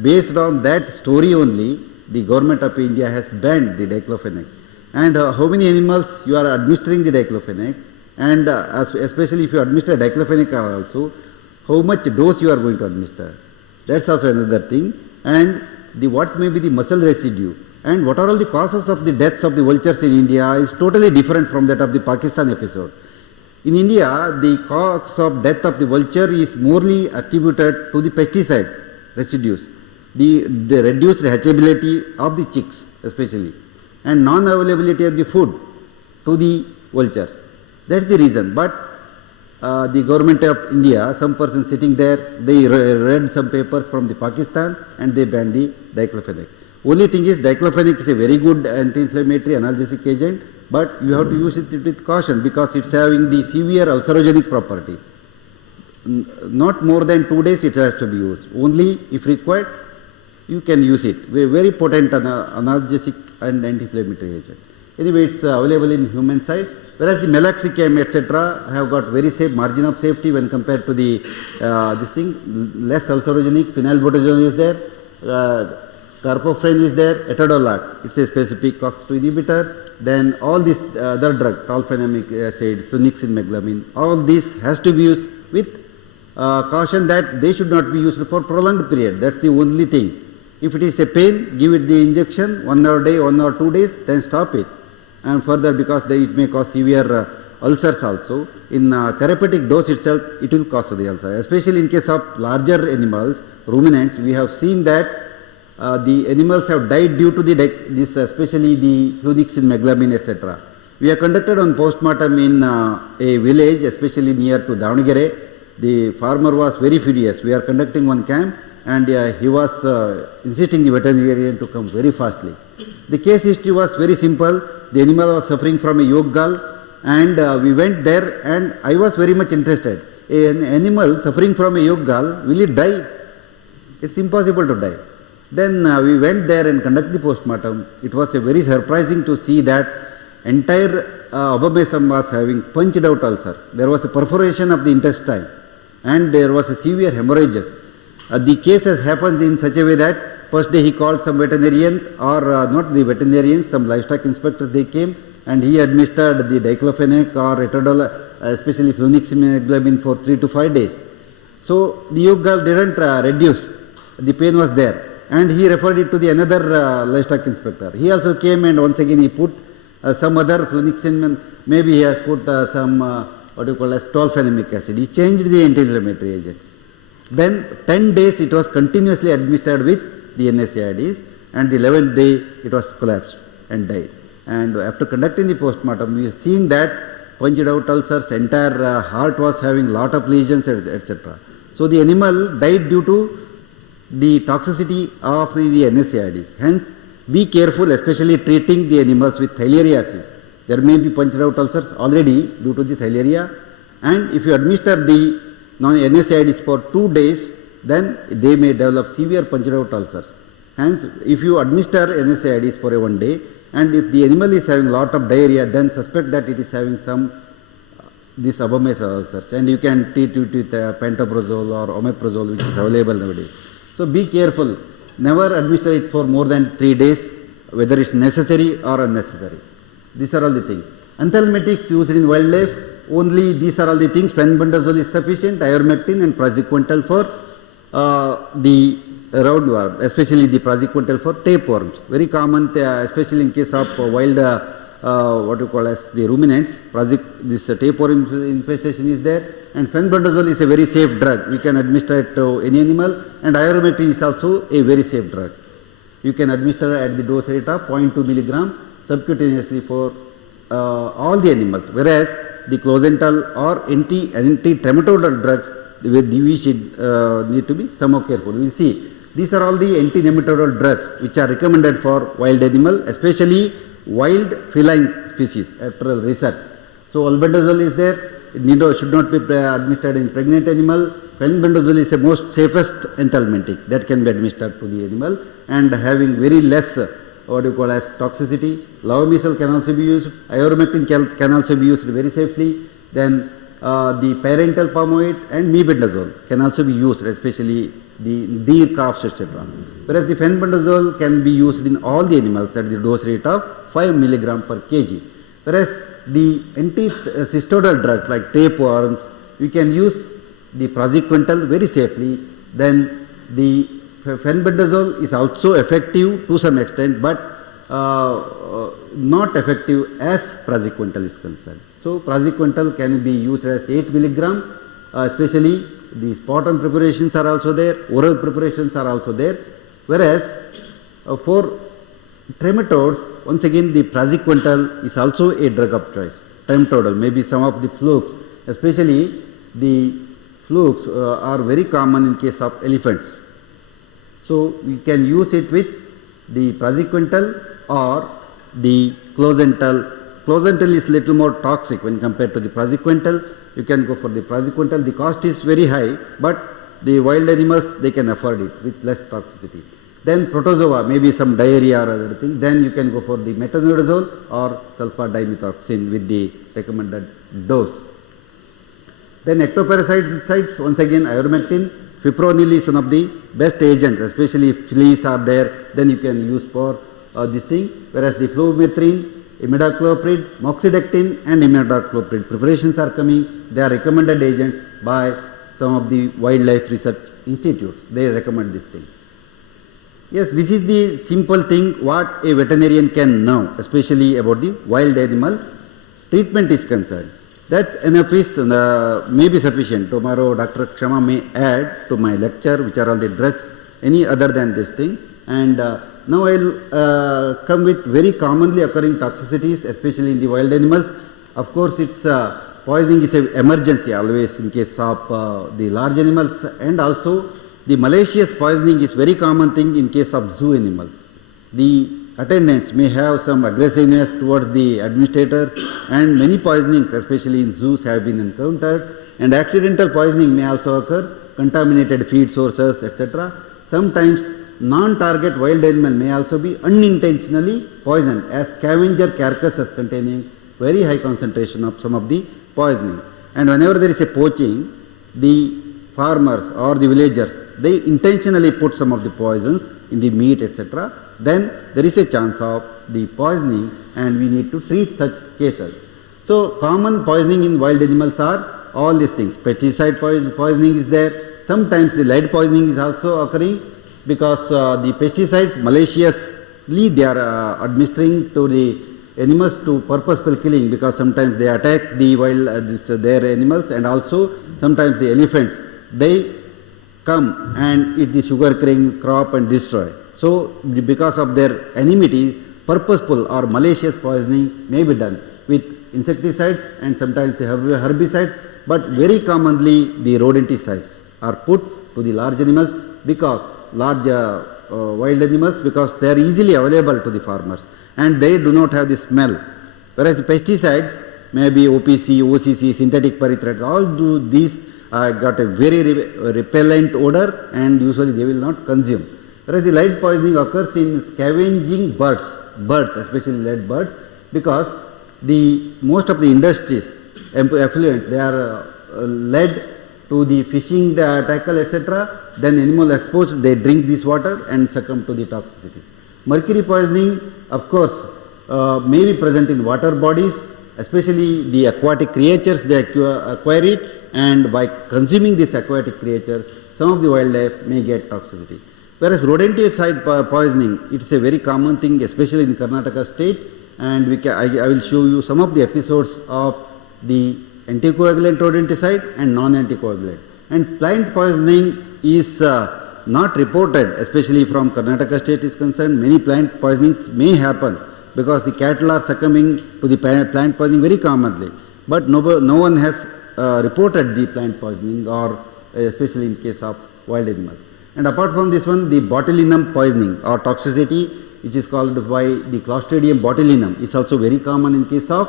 Based on that story only, the government of India has banned the diclofenac. And how many animals you are administering the diclofenac, and especially if you administer diclofenac also, how much dose you are going to administer. That's also another thing. And what may be the muscle residue, and what are all the causes of the deaths of the vultures in India is totally different from that of the Pakistan episode. In India, the cause of death of the vulture is morely attributed to the pesticides residues, the reduced hatchability of the chicks especially, and non-availability of the food to the vultures. That's the reason. But the government of India, some person sitting there, they read some papers from the Pakistan and they banned the diclofenac. Only thing is, diclofenac is a very good anti-inflammatory analgesic agent, but you have to use it with caution because it's having the severe ulcerogenic property. Not more than 2 days it has to be used. Only if required, you can use it. Very potent analgesic and anti-inflammatory agent. Anyway, it's available in human side. Whereas the meloxicam, etc., have got very safe margin of safety when compared to the this thing. Less ulcerogenic. Phenylbutazone is there. Carpophren is there. Etodolac, it's a specific COX-2 inhibitor. Then all this other drug, tolfenamic acid, flunixin-meglumine, all this has to be used with caution that they should not be used for prolonged period. That's the only thing. If it is a pain, give it the injection 1 hour a day, 1 or 2 days, then stop it. And further, because it may cause severe ulcers also. In therapeutic dose itself, it will cause the ulcer. Especially in case of larger animals, ruminants, we have seen that the animals have died due to this, especially the flunixin-meglumine, etc. We have conducted on postmortem in a village, especially near to Davangere. The farmer was very furious. We are conducting one camp, and he was insisting the veterinarian to come very fastly. The case history was very simple. The animal was suffering from a yolk gall, and we went there, and I was very much interested. An animal suffering from a yolk gall, will it die? It's impossible to die. Then we went there and conducted the postmortem. It was very surprising to see that entire abomasum was having punched out ulcers. There was a perforation of the intestine, and there was a severe hemorrhages. The case has happened in such a way that first day he called some veterinarian, or not the veterinarians, some livestock inspectors, they came, and he administered the diclofenac or etodolac, especially flunixin-meglumine for 3 to 5 days. So the yolk gall didn't reduce, the pain was there, and he referred it to the another livestock inspector. He also came, and once again he put some other flunixin, maybe he has put some what you call as tolfenamic acid. He changed the anti-inflammatory agents. Then 10 days it was continuously administered with the NSAIDs, and the 11th day it was collapsed and died. And after conducting the postmortem, we have seen that punched out ulcers, entire heart was having lot of lesions, etc. So the animal died due to the toxicity of the NSAIDs. Hence, be careful, especially treating the animals with thaliariasis. There may be punched out ulcers already due to the thalaria, and if you administer the NSAIDs for 2 days, then they may develop severe punched out ulcers. Hence, if you administer NSAIDs for 1 day, and if the animal is having lot of diarrhea, then suspect that it is having some this abomasal ulcers, and you can treat it with pantoprazole or omeprazole, which is available nowadays. So be careful. Never administer it for more than 3 days, whether it's necessary or unnecessary. These are all the things. Anthelmintics used in wildlife, only these are all the things. Fenbendazole is sufficient, ivermectin and praziquantel for the roundworm, especially the praziquantel for tapeworms. Very common, especially in case of wild, what you call as the ruminants. This tapeworm infestation is there, and fenbendazole is a very safe drug. We can administer it to any animal, and ivermectin is also a very safe drug. You can administer at the dose rate of 0.2 milligram subcutaneously for all the animals, whereas the clozental or anti-trematodal drugs, we should need to be somewhat careful. We will see. These are all the anti-nematodal drugs which are recommended for wild animal, especially wild feline species after research. So albendazole is there. It should not be administered in pregnant animal. Fenbendazole is the most safest anthelmintic that can be administered to the animal, and having very less what you call as toxicity. Lavamisole can also be used. Ivermectin can also be used very safely. Then the parental palmoid and mebendazole can also be used, especially the deer, calves, etc. Whereas the fenbendazole can be used in all the animals at the dose rate of 5 milligram per kg. Whereas the anti-cystodal drugs like tapeworms, we can use the praziquantel very safely. Then the fenbendazole is also effective to some extent, but not effective as praziquantel is concerned. So praziquantel can be used as 8 milligram, especially the spot-on preparations are also there, oral preparations are also there. Whereas for trematodes, once again the praziquantel is also a drug of choice. Trematodal, maybe some of the flukes, especially the flukes are very common in case of elephants. So we can use it with the praziquantel or the clozentel. Clozentel is little more toxic when compared to the praziquantel. You can go for the praziquantel. The cost is very high, but the wild animals, they can afford it with less toxicity. Then protozoa, maybe some diarrhea or other thing, then you can go for the metronidazole or sulfadimethoxin with the recommended dose. Then ectoparasiticides, once again ivermectin, fipronil is one of the best agents, especially if fleas are there, then you can use for this thing. Whereas the flumethrine, imidacloprid, moxidectin and imidacloprid preparations are coming. They are recommended agents by some of the wildlife research institutes. They recommend this thing. Yes, this is the simple thing what a veterinarian can know, especially about the wild animal treatment is concerned. That enough is may be sufficient. Tomorrow Dr. Kshama may add to my lecture which are all the drugs, any other than this thing. And now I will come with very commonly occurring toxicities, especially in the wild animals. Of course, it's poisoning is an emergency always in case of the large animals, and also the malicious poisoning is very common thing in case of zoo animals. The attendants may have some aggressiveness towards the administrators, and many poisonings, especially in zoos, have been encountered. And accidental poisoning may also occur, contaminated feed sources, etc. Sometimes non-target wild animal may also be unintentionally poisoned as scavenger carcasses containing very high concentration of some of the poisoning. And whenever there is a poaching, the farmers or the villagers, they intentionally put some of the poisons in the meat, etc. Then there is a chance of the poisoning, and we need to treat such cases. So common poisoning in wild animals are all these things. Pesticide poisoning is there. Sometimes the lead poisoning is also occurring, because the pesticides maliciously they are administering to the animals to purposeful killing, because sometimes they attack the wild their animals, and also sometimes the elephants, they come and eat the sugarcane crop and destroy. So because of their enmity, purposeful or malicious poisoning may be done with insecticides and sometimes the herbicides, but very commonly the rodenticides are put to the large animals, because large wild animals, because they are easily available to the farmers and they do not have the smell. Whereas the pesticides, maybe OPC, OCC, synthetic pyrethroids, all do these got a very repellent odor, and usually they will not consume. Whereas the lead poisoning occurs in scavenging birds, especially lead birds, because the most of the industries, effluent, they are led to the fishing tackle, etc. Then animal exposed, they drink this water and succumb to the toxicity. Mercury poisoning, of course, may be present in water bodies, especially the aquatic creatures, they acquire it, and by consuming these aquatic creatures, some of the wildlife may get toxicity. Whereas rodenticide poisoning, it's a very common thing, especially in Karnataka state, and I will show you some of the episodes of the anticoagulant rodenticide and non-anticoagulant. And plant poisoning is not reported, especially from Karnataka state is concerned. Many plant poisonings may happen because the cattle are succumbing to the plant poisoning very commonly. But no one has reported the plant poisoning, or especially in case of wild animals. And apart from this one, the botulinum poisoning or toxicity, which is called by the Clostridium botulinum, is also very common in case of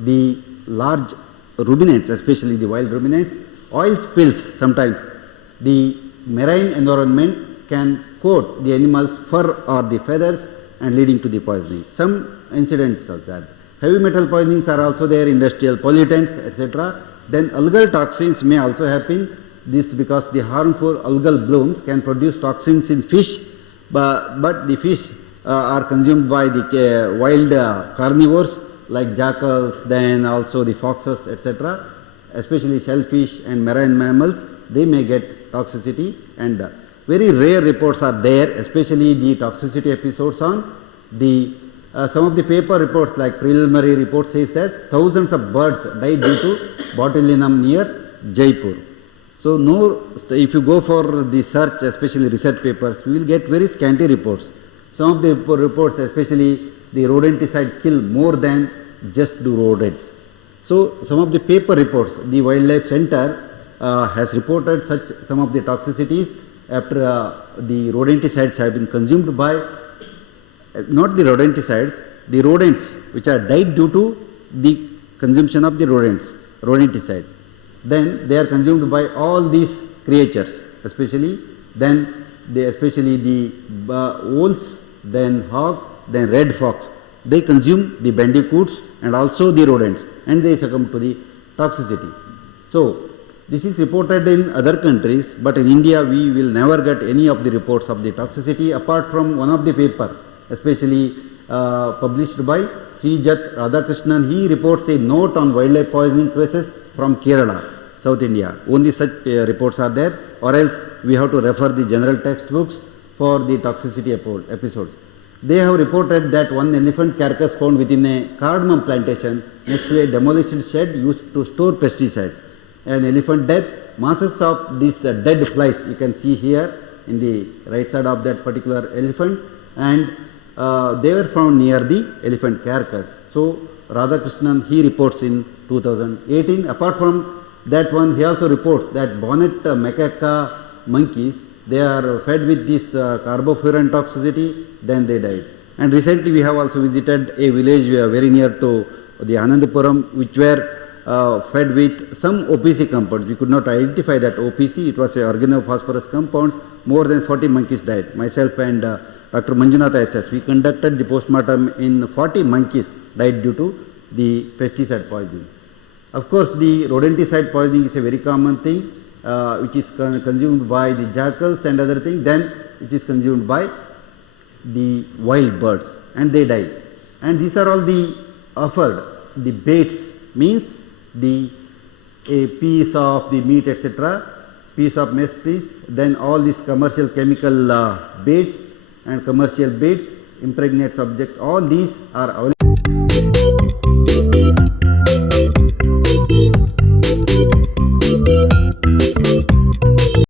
the large ruminants, especially the wild ruminants. Oil spills, sometimes the marine environment can coat the animal's fur or the feathers and leading to the poisoning. Some incidents of that. Heavy metal poisonings are also there, industrial pollutants, etc. Then algal toxins may also happen. This because the harmful algal blooms can produce toxins in fish, but the fish are consumed by the wild carnivores like jackals, then also the foxes, etc. Especially shellfish and marine mammals, they may get toxicity, and very rare reports are there, especially the toxicity episodes on the some of the paper reports like preliminary report says that thousands of birds died due to botulinum near Jaipur. So if you go for the search, especially research papers, we will get very scanty reports. Some of the reports, especially the rodenticide, kill more than just do rodents. So some of the paper reports, the Wildlife Center has reported some of the toxicities after the rodenticides have been consumed by, not the rodenticides, the rodents which are died due to the consumption of the rodenticides. Then they are consumed by all these creatures, especially the owls, then hawk, then red fox. They consume the bandicoots and also the rodents, and they succumb to the toxicity. So this is reported in other countries, but in India we will never get any of the reports of the toxicity apart from one of the paper, especially published by Srijat Radhakrishnan. He reports a note on wildlife poisoning cases from Kerala, South India. Only such reports are there, or else we have to refer the general textbooks for the toxicity episodes. They have reported that one elephant carcass found within a cardamom plantation next to a demolished shed used to store pesticides. An elephant death, masses of these dead flies you can see here in the right side of that particular elephant, and they were found near the elephant carcass. So Radhakrishnan, he reports in 2018. Apart from that one, he also reports that bonnet macaque monkeys, they are fed with this carbofuran toxicity, then they died. And recently we have also visited a village very near to the Anandapuram, which were fed with some OPC compounds. We could not identify that OPC. It was a organophosphorus compounds. More than 40 monkeys died. Myself and Dr. Manjunatha SS, we conducted the postmortem in 40 monkeys died due to the pesticide poisoning. Of course, the rodenticide poisoning is a very common thing, which is consumed by the jackals and other things. Then it is consumed by the wild birds, and they die. And these are all the offered, the baits, means a piece of the meat, etc., piece of mess piece, then all these commercial chemical baits and commercial baits, impregnate subject, all these are available